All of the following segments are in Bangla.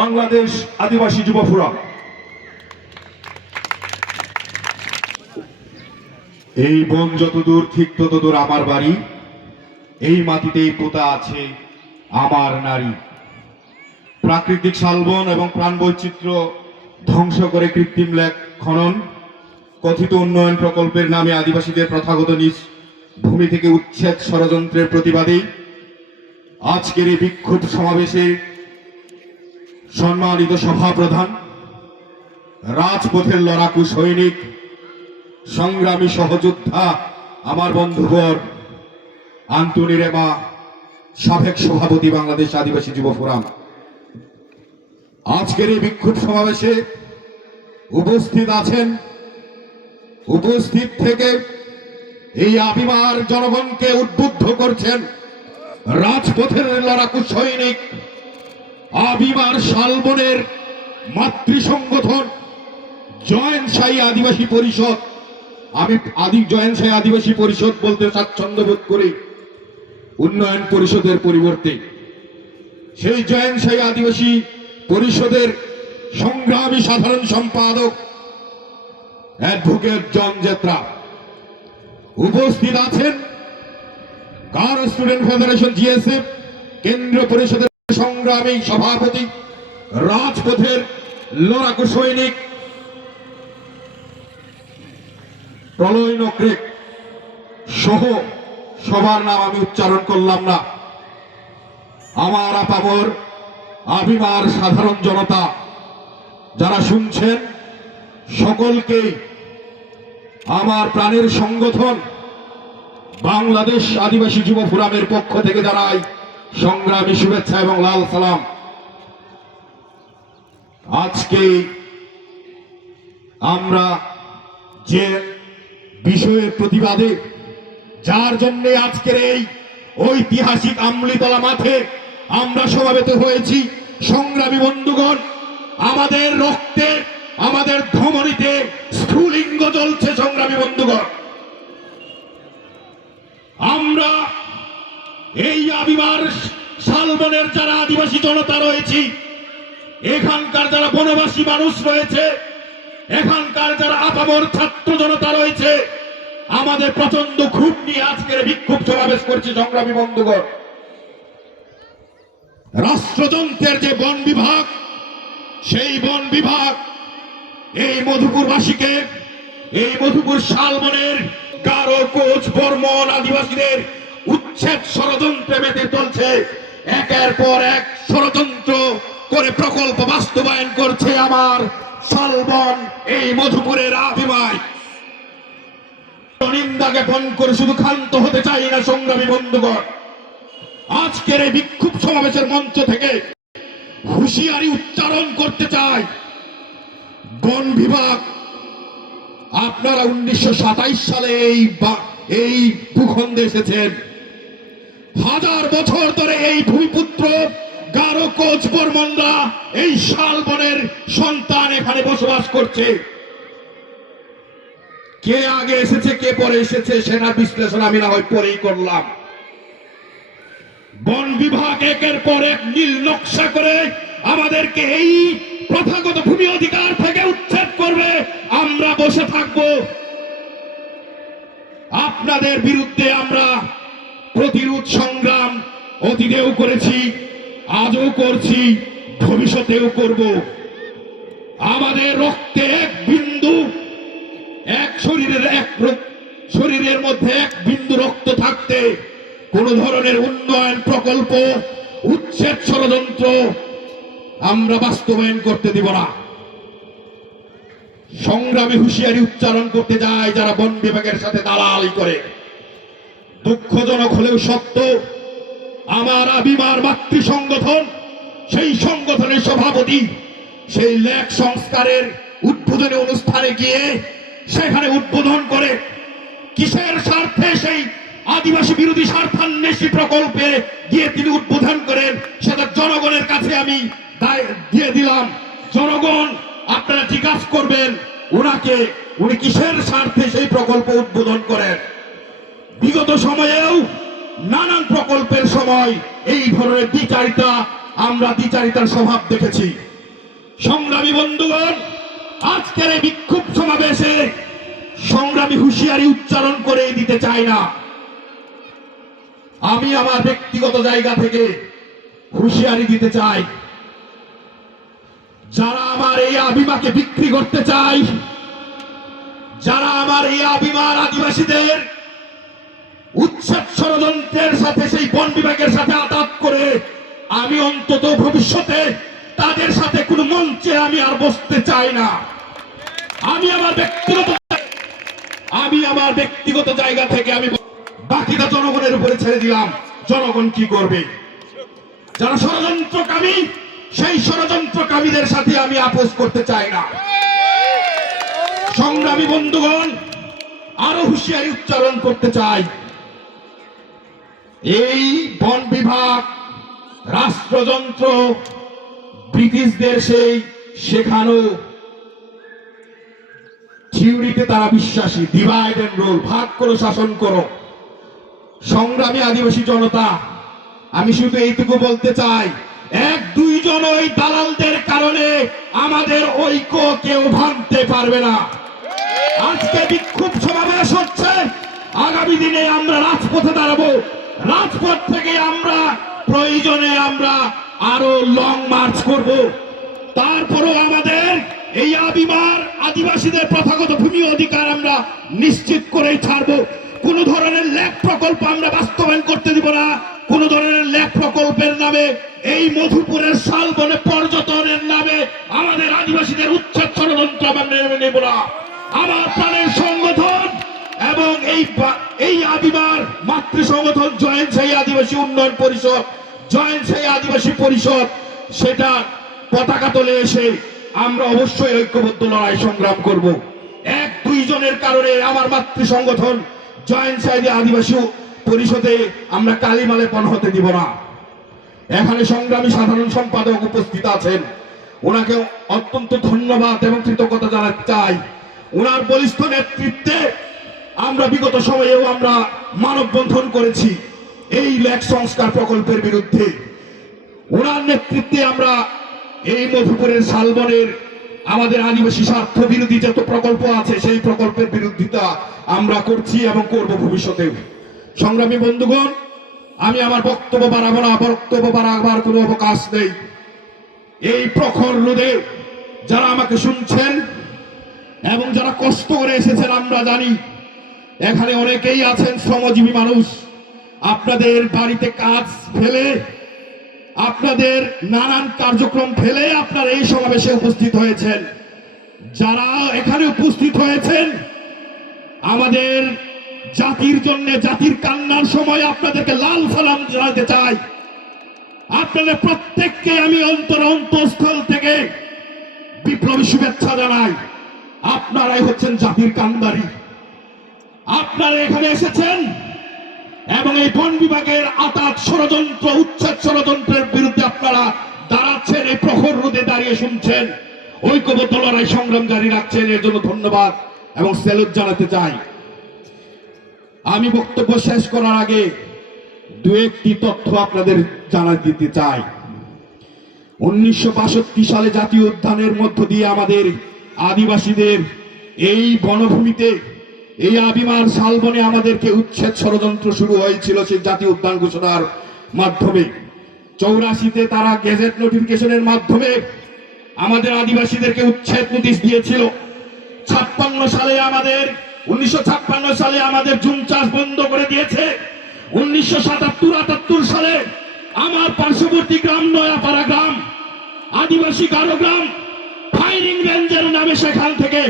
বাংলাদেশ আদিবাসী যুব ফোরাম। এই বন যতদূর ঠিক ততদূর আমার বাড়ি, এই মাটিতেই পোতা আছে আমার নারী। প্রাকৃতিক শালবন এবং প্রাণবৈচিত্র্য ধ্বংস করে কৃত্রিম লেক খনন, কথিত উন্নয়ন প্রকল্পের নামে আদিবাসীদের প্রথাগত নিজ ভূমি থেকে উচ্ছেদ ষড়যন্ত্রের প্রতিবাদী আজকের এই বিক্ষোভ সমাবেশে সম্মানিত সভাপ্রধান, রাজপথের লড়াকু সৈনিক, সংগ্রামী সহযোদ্ধা, আমার বন্ধুবর আন্তনি রেমা, সাবেক সভাপতি বাংলাদেশ আদিবাসী যুব ফোরাম। আজকের এই বিক্ষোভ সমাবেশে উপস্থিত আছেন, উপস্থিত থেকে এই আবিমার জনগণকে উদ্বুদ্ধ করছেন রাজপথের লড়াকু সৈনিক, আবিমার শালবনের মাতৃ সংগঠন জয়েন্টশাহী আদিবাসী পরিষদ। আমি জয়েন্টশাহী আদিবাসী পরিষদ বলতে স্বাচ্ছন্দ্য বোধ করি, উন্নয়ন পরিষদের পরিবর্তে। সেই জয়েন্টশাহী আদিবাসী পরিষদের সংগ্রামী সাধারণ সম্পাদক অ্যাডভোকেট জন জেত্রা। উপস্থিত আছেন গারো স্টুডেন্ট ফেডারেশন জিএসএফ কেন্দ্রীয় পরিষদের সংগ্রামী সভাপতি, রাজপথের লড়াকু সৈনিক প্রলয় নক্রেক সহ সবার নাম আমি উচ্চারণ করলাম না। আমার আপামর আবিমার সাধারণ জনতা যারা শুনছেন, সকলকে আমার প্রাণের সংগঠন বাংলাদেশ আদিবাসী যুব ফোরামের পক্ষ থেকে জানাই সংগ্রামী শুভেচ্ছা এবং লাল সালাম। আজকে আমরা যে বিষয়ের প্রতিবাদে, যার জন্য আজকের এই ঐতিহাসিক আমলিতলা মাঠে আমরা সমবেত হয়েছি, সংগ্রামী বন্ধুগণ, আমাদের রক্তে, আমাদের ধমনীতে স্ফুলিঙ্গ জ্বলছে। সংগ্রামী বন্ধুগণ, আমরা এই আবিমার শালবনের যারা আদিবাসী জনতা রয়েছি, এখানকার যারা বনবাসী মানুষ রয়েছে, এখানকার যারা আপামর ছাত্র জনতা রয়েছে, আমাদের প্রচন্ড ক্ষোভ নিয়ে আজকের বিক্ষোভ সমাবেশ করছি। সংগ্রামী বন্ধুগণ, রাষ্ট্রযন্ত্রের যে বন বিভাগ, সেই বন বিভাগ এই মধুপুরবাসীকে, এই মধুপুর শালবনের গারো, কোচ, বর্মন আদিবাসীদের উচ্ছেদ ষড়যন্ত্রে মেতে চলছে। একের পর এক ষড়যন্ত্র করে প্রকল্প বাস্তবায়ন করছে আমার শালবন, এই মধুপুরের আবিমায়। নিন্দা জ্ঞাপন করে শুধু ক্ষান্ত হতে চাই না। সংগ্রামী বন্ধুগণ, আজকের এই বিক্ষোভ সমাবেশের মঞ্চ থেকে হুঁশিয়ারি উচ্চারণ করতে চাই, বন বিভাগ, আপনারা 1927 সালে এই ভূখণ্ডে এসেছেন। হাজার বছর ধরে এই ভূমিপুত্র গারো, কোচ, বর্মনরা, এই শালবনের সন্তান এখানে বসবাস করছে। কে আগে এসেছে, কে পরে এসেছে, সেটা বিশ্লেষণ আমি না হয় পরেই করলাম। বন বিভাগ একের পর এক নীল নকশা করে আমাদেরকে এই প্রথাগত ভূমি অধিকার থেকে উচ্ছেদ করবে। আমরা বসে থাকব? আপনাদের বিরুদ্ধে আমরা প্রতিরোধ সংগ্রাম অতীতেও করেছি, আজও করছি, ভবিষ্যতেও করব। আমাদের রক্তে এক বিন্দু, এক শরীরের মধ্যে এক বিন্দু রক্ত থাকতে কোন ধরনের উন্নয়ন প্রকল্প, উচ্ছেদ ষড়যন্ত্র আমরা বাস্তবায়ন করতে দিব না। সংগ্রামী হুঁশিয়ারি উচ্চারণ করতে যায় যারা বন বিভাগের সাথে দালালি করে। দুঃখজনক হলেও সত্য, আমার আবিমার মাতৃ সংগঠন, সেই সংগঠনের সভাপতি সেই লেক সংস্কারের উদ্বোধনী অনুষ্ঠানে গিয়ে সেখানে উদ্বোধন করে কিসের স্বার্থে, সেই আদিবাসী বিরোধী স্বার্থান্বেষী প্রকল্পে গিয়ে তিনি উদ্বোধন করেন, সেটা জনগণের কাছে আমি দিয়ে দিলাম। জনগণ আপনারা জিজ্ঞাসা করবেন উনাকে, উনি কিসের স্বার্থে সেই প্রকল্প উদ্বোধন করেন। বিগত সময়েও নানান প্রকল্পের সময় এই ধরনের দ্বিচারিতা আমরা দ্বিচারিতার স্বভাব দেখেছি। সংগ্রামী বন্ধুগণ, আজকের এই বিক্ষোভ সমাবেশে সংগ্রামী হুঁশিয়ারি উচ্চারণ করে দিতে চাই না। আমি আমার ব্যক্তিগত জায়গা থেকে হুঁশিয়ারি দিতে চাই, যারা আমার এই আবিমাকে বিক্রি করতে চায়, যারা আমার এই আবিমার আদিবাসীদের উচ্ছেদ ষড়যন্ত্রের সাথে সেই বন বিভাগের সাথে আঘাত করে, আমি অন্তত ভবিষ্যতে তাদের সাথে কোনো মঞ্চে আমি আর বসতে চাই না। আমি আমার ব্যক্তিগত জায়গা থেকে আমি বাকিটা জনগণের উপরে ছেড়ে দিলাম। জনগণ কি করবে? যারা ষড়যন্ত্রকামী, সেই ষড়যন্ত্রকামীদের সাথে আমি আপোষ করতে চাই না। সংগ্রামী বন্ধুগণ, আরো হুঁশিয়ারি উচ্চারণ করতে চাই, এই বন বিভাগ রাষ্ট্রযন্ত্র ব্রিটিশদের সেই শেখানো থিওরিতে তারা বিশ্বাসী। ডিভাইড এন্ড রুল, ভাগ করো শাসন করো। সংগ্রামী আদিবাসী জনতা, আমি শুধু এইটুকু বলতে চাই, এক দুইজন ওই দালালদের কারণে আমাদের ঐক্য কেউ ভাঙতে পারবে না। আজকে বিক্ষোভ সমাবেশ হচ্ছে, আগামী দিনে আমরা রাজপথে দাঁড়াবো। রাজপথ থেকে আমরা প্রয়োজনে আমরা আরো লং মার্চ করব। তারপরও আমাদের এই আবিমার আদিবাসীদের প্রথাগত ভূমি অধিকার আমরা নিশ্চিত করেই ছাড়বো। কোন ধরনের ল্যাব প্রকল্প আমরা বাস্তবায়ন করতে দিব না। কোন ধরনের ল্যাব প্রকল্পের নামে, এই মধুপুরের শালবনে পর্যটনের নামে আমাদের আদিবাসীদের উচ্ছেদ ষড়যন্ত্র আমরা মেনে নেব না। আমার প্রাণের সংগঠন এবং এই আদিবার মাতৃ সংগঠন জয়েন্ট সেই আদিবাসী উন্নয়ন পরিষদ, জয়েন্ট সেই আদিবাসী পরিষদ, সেটা পতাকা তোলে এসে আমরা অবশ্যই ঐক্যবদ্ধ লড়াই সংগ্রাম করব। এক দুইজনের কারণে আমার মাতৃ সংগঠন জয়েন্ট সাইডে আদিবাসী পরিষদে আমরা কালিমালেপন হতে দিব না। এখানে সংগ্রামী সাধারণ সম্পাদক উপস্থিত আছেন, ওনাকে অত্যন্ত ধন্যবাদ এবং কৃতজ্ঞতা জানাতে চাই। ওনার বলিষ্ঠ নেতৃত্বে আমরা বিগত সময়েও আমরা মানববন্ধন করেছি এই ল্যাক সংস্কার প্রকল্পের বিরুদ্ধে। ওনার নেতৃত্বে আমরা এই মধুপুরের শালবনের আমাদের আদিবাসী স্বার্থ বিরোধী যত প্রকল্প আছে সেই প্রকল্পের বিরোধিতা আমরা করছি এবং করব ভবিষ্যতেও। সংগ্রামী বন্ধুগণ, আমি আমার বক্তব্য বাড়াবো না, বক্তব্য বাড়াবার কোনো অবকাশ নেই। এই প্রখর রোদে যারা আমাকে শুনছেন এবং যারা কষ্ট করে এসেছেন, আমরা জানি এখানে অনেকেই আছেন শ্রমজীবী মানুষ। আপনাদের বাড়িতে কাজ ফেলে, আপনাদের নানান কার্যক্রম ফেলে আপনারা এই সমাবেশে উপস্থিত হয়েছেন। যারা এখানে উপস্থিত হয়েছেন, আমাদের জাতির জন্য, জাতির কান্নার সময় আপনাদেরকে লাল সালাম জানাতে চাই। আপনাদের প্রত্যেককে আমি অন্তঃস্থল থেকে বিপ্লবী শুভেচ্ছা জানাই। আপনারাই হচ্ছেন জাতির কান্দারি। আপনারা এখানে এসেছেন এবং এই বন বিভাগের আঘাত ষড়যন্ত্র, উচ্ছেদ ষড়যন্ত্রের বিরুদ্ধে আপনারা দাঁড়াচ্ছেন, এই প্রখর রোদে দাঁড়িয়ে শুনছেন, ঐক্যবদ্ধ লড়াই সংগ্রাম জারি রাখছেন। এর জন্য ধন্যবাদ এবং স্যালুট জানাতে চাই। আমি বক্তব্য শেষ করার আগে দু একটি তথ্য আপনাদের জানা দিতে চাই। 1962 সালে জাতীয় উদ্যানের মধ্য দিয়ে আমাদের আদিবাসীদের এই বনভূমিতে, এই আবিমার শালবনে আমাদেরকে উচ্ছেদ ষড়যন্ত্র শুরু হয়েছিল সেই জাতীয় উদ্যান ঘোষণার মাধ্যমে। 84-তে তারা গেজেট নোটিফিকেশনের মাধ্যমে আমাদের আদিবাসীদেরকে উচ্ছেদ নোটিশ দিয়েছিল। 1956 সালে আমাদের জুম চাষ বন্ধ করে দিয়েছে। 1977-78 সালে আমার পার্শ্ববর্তী গ্রাম নয়াপাড়া গ্রাম, আদিবাসী গারো গ্রাম, ফায়ারিং রেঞ্জের নামে সেখান থেকে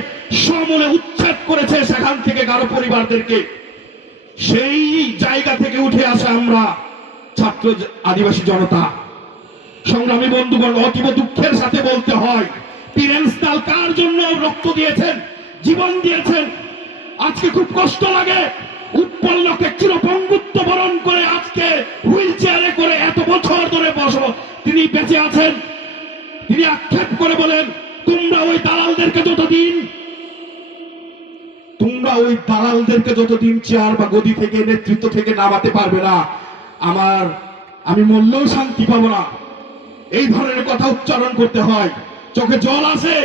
সমূলে উচ্ছেদ করেছে সেখান থেকে গারো পরিবারদেরকে। সেই জায়গা থেকে উঠে আসা আমরা ছাত্র আদিবাসী জনতা। সংগ্রামী বন্ধুগণ, অতীব দুঃখের সাথে বলতে হয়, পিরেন্সনাল কার জন্য রক্ত দিয়েছেন, জীবন দিয়েছেন। আজকে খুব কষ্ট লাগে, উৎপল্লকে চিরপঙ্গুত্ব বরণ করে আজকে হুইল চেয়ারে করে এত বছর ধরে তিনি বেঁচে আছেন। তিনি আক্ষেপ করে বলেন, তোমরা ওই দালালদেরকে যতদিন চেয়ার বা গদি থেকে, নেতৃত্ব থেকে নামাতে পারবে না, আমি মরলেও শান্তি পাবো না। এই ধরনের কথা উচ্চারণ করতে হয়। চোখে জল আসে,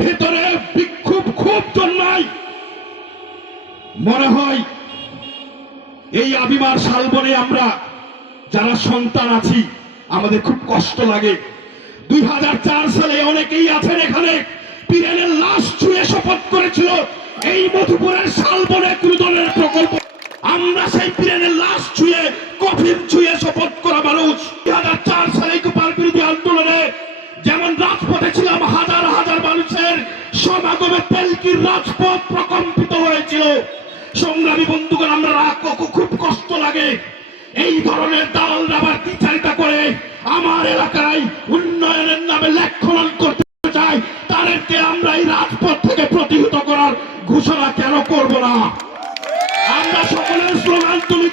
ভেতরে বিক্ষোভ খুব জন্মায়। মনে হয় এই আবিমার শালবনে আমরা যারা সন্তান আছি আমাদের খুব কষ্ট লাগে। 2004 সালে অনেকেই আছেন এখানে পীরেনের লাশ ছুঁয়ে শপথ করেছিল এই মধুপুরের শালবনে কোন ধরনের প্রকল্প। আমরা সেই পীরেনের লাশ ছুঁয়ে কফিন ছুঁয়ে শপথ করা মানুষ। 2004 সালে কুপার বিরোধী আন্দোলনে যেমন রাজপথে ছিলাম, হাজার হাজার মানুষের সমাগমে পেলকির রাজপথ প্রকম্পিত হয়েছিল। সংগ্রামী বন্ধুগণ, আমরা খুব কষ্ট লাগে এই ধরনের দালালরা আবার বিচারিতা করে আমার এলাকায় উন্নয়নের নামে লেখখনন করতে চায়। তাদেরকে আমরা এই রাজপথ থেকে প্রতিহত করার ঘোষণা কেন করব না? আমরা সকলের স্লোগান তুলি,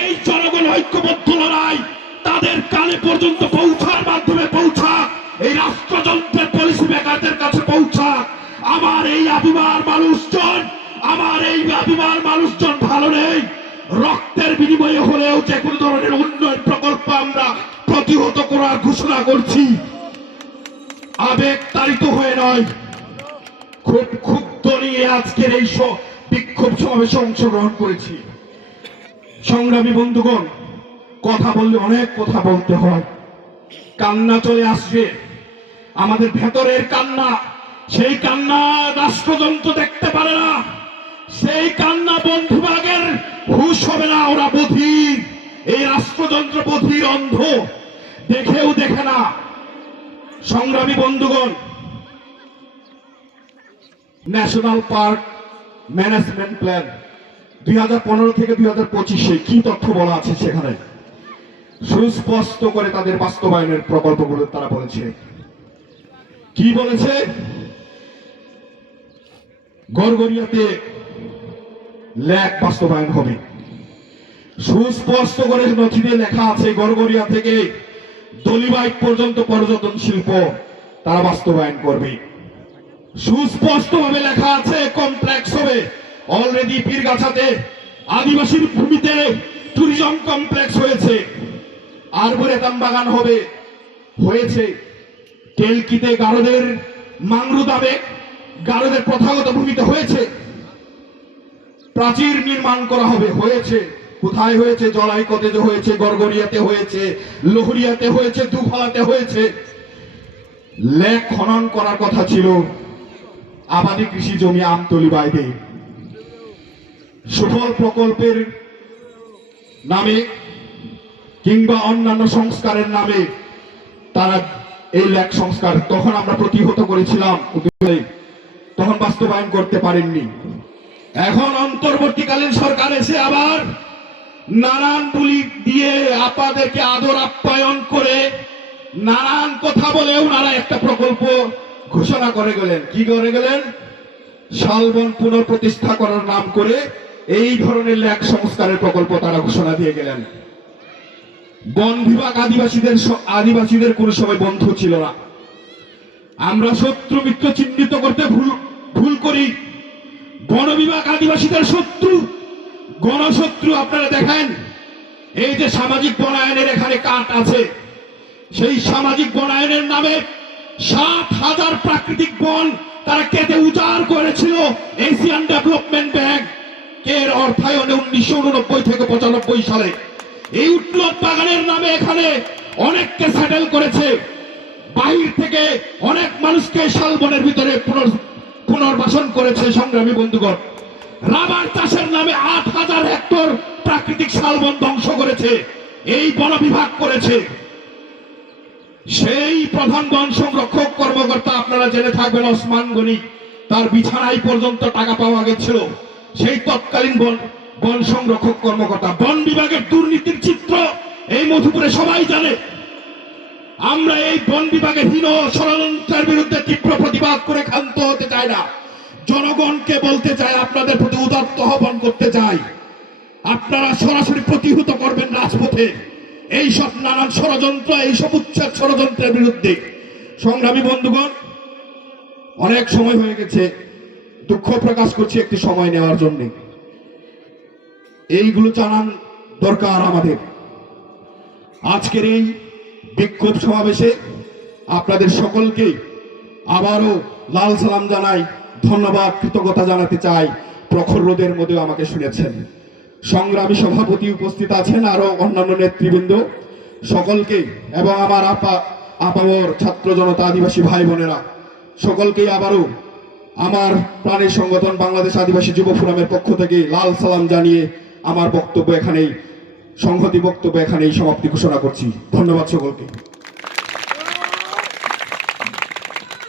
এই জনগণ ঐক্যবদ্ধ লড়াই তাদের কানে পর্যন্ত পৌঁছার মাধ্যমে পৌঁছাক, এই রাষ্ট্রযন্ত্রের পলিসি মেকারদের কাছে পৌঁছাক। আমার এই আবিমার মানুষজন ভালো নেই। রক্তের বিনিময়ে হলেও যে কোনো ধরনের উন্নয়ন প্রকল্প আমরা প্রতিহত করার ঘোষণা করছি, আবেগ তাড়িত হয়ে নয়। খুব ক্ষুব্ধ নিয়ে আজকের এই বিক্ষোভ সমাবেশে অংশগ্রহণ করেছি। সংগ্রামী বন্ধুগণ, কথা বললে অনেক কথা বলতে হয়, কান্না চলে আসবে, আমাদের ভেতরের কান্না। সেই কান্না রাষ্ট্রযন্ত্র দেখতে পারে না, সেই কান্না বন্ধুভাগের হুঁশ হবে না। ওরা বধির, এই রাষ্ট্রযন্ত্র বধির, অন্ধ, দেখেও দেখে না। সংগ্রামী বন্ধুগণ, ন্যাশনাল পার্ক ম্যানেজমেন্ট প্ল্যান 2015 থেকে 2025 কি তথ্য বলা আছে সেখানে সুস্পষ্ট করে তাদের বাস্তবায়নের প্রকল্পগুলো তারা বলেছে। কি বলেছে? গড়গড়িয়াতে ল্যাক বাস্তবায়ন হবে। সুস্পষ্ট করে নথিতে লেখা আছে গড়গড়িয়া থেকে দলিবাইট পর্যন্ত পর্যটন শিল্প তারা বাস্তবায়ন করবে। সুস্পষ্টভাবে লেখা আছে কমপ্লেক্স হবে। অলরেডি পীরগাছাতে আদিবাসীর ভূমিতে ট্যুরিজম কমপ্লেক্স হয়েছে, আরবোরেতাম বাগান হবে, হয়েছে। টেলকিতে গারোদের মাংরুদাবে গারোদের প্রথাগত ভূমিতে হয়েছে। প্রাচীর নির্মাণ করা হবে, হয়েছে। কোথায় হয়েছে? জলাই কটেজে হয়েছে, গড়গড়িয়াতে হয়েছে, লোহরিয়াতে হয়েছে, দুফালাতে হয়েছে। লেক খনন করার কথা ছিল আবাদি কৃষি জমি আমতলি বাইরে। সুফল প্রকল্পের নামে কিংবা অন্যান্য সংস্কারের নামে তারা এই লেক সংস্কার তখন আমরা প্রতিহত করেছিলাম, তখন বাস্তবায়ন করতে পারেননি। এখন অন্তর্বর্তীকালীন সরকার এসে আবার নানান বুলি দিয়ে আপনাদেরকে আদর আপ্যায়ন করে নানান কথা বলে ওনারা একটা প্রকল্প ঘোষণা করে গেলেন। কি করে গেলেন? শালবন পুনঃপ্রতিষ্ঠা করার নাম করে এই ধরনের লেক সংস্কারের প্রকল্প তারা ঘোষণা দিয়ে গেলেন। বন বিভাগ আদিবাসীদের কোনো সময় বন্ধু ছিল না। আমরা শত্রু মিত্র চিহ্নিত করতে ভুল করি। বন বিভাগ আদিবাসীদের শত্রু, গণশত্রু। আপনারা দেখেন এই যে সামাজিক বনায়নের এখানে কাট আছে, সেই সামাজিক বনায়নের নামে 7,000 প্রাকৃতিক বন তারা কেটে উজাড় করেছিল এশিয়ান ডেভেলপমেন্ট ব্যাংক এর অর্থায়নে 1989 থেকে 95 সালে। এই উৎলট বাগানের নামে এখানে অনেককে সেটেল করেছে, বাহির থেকে অনেক মানুষকে শালবনের ভিতরে পুনর্বাসন করেছে। সংগ্রামী বন্ধুগণ, রাবার চাষের নামে 8,000 হেক্টর প্রাকৃতিক শালবন ধ্বংস করেছে এই বন বিভাগ করেছে। সেই প্রধান বন সংরক্ষক কর্মকর্তা আপনারা জেনে থাকবেন ওসমান গনি, তার বিছানায় পর্যন্ত টাকা পাওয়া গেছিল। সেই তৎকালীন বন সংরক্ষক কর্মকর্তা। বন বিভাগের দুর্নীতির চিত্র এই মধুপুরে সবাই জানে। আমরা এই বন বিভাগের হীন ষড়যন্ত্রের বিরুদ্ধে তীব্র প্রতিবাদ করে ক্ষান্ত হতে চাই না। জনগণকে বলতে চাই, আপনাদের প্রতি উদাত্ত আহ্বান করতে চাই, আপনারা সরাসরি প্রতিহত করবেন রাজপথে এইসব নানান ষড়যন্ত্র, এইসব উচ্ছেদ ষড়যন্ত্রের বিরুদ্ধে। সংগ্রামী বন্ধুগণ, অনেক সময় হয়ে গেছে, দুঃখ প্রকাশ করছি একটি সময় নেওয়ার জন্য। এইগুলো দরকার আমাদের। আজকের এই বিক্ষোভ সমাবেশে আপনাদের সকলকে আবারও লাল সালাম জানাই, ধন্যবাদ, কৃতজ্ঞতা জানাতে চাই। প্রখর রোদের মধ্যেও আমাকে শুনেছেন। সংগ্রামী সভাপতি উপস্থিত আছেন, আরো অন্যান্য নেতৃবৃন্দ, সকলকে এবং আমার আপামর ছাত্র জনতা, আদিবাসী ভাই বোনেরা সকলকেই আবারও আমার প্রাণের সংগঠন বাংলাদেশ আদিবাসী যুব ফোরামের পক্ষ থেকে লাল সালাম জানিয়ে আমার বক্তব্য এখানেই, সংহতি বক্তব্য এখানেই সমাপ্তি ঘোষণা করছি। ধন্যবাদ সকলকে।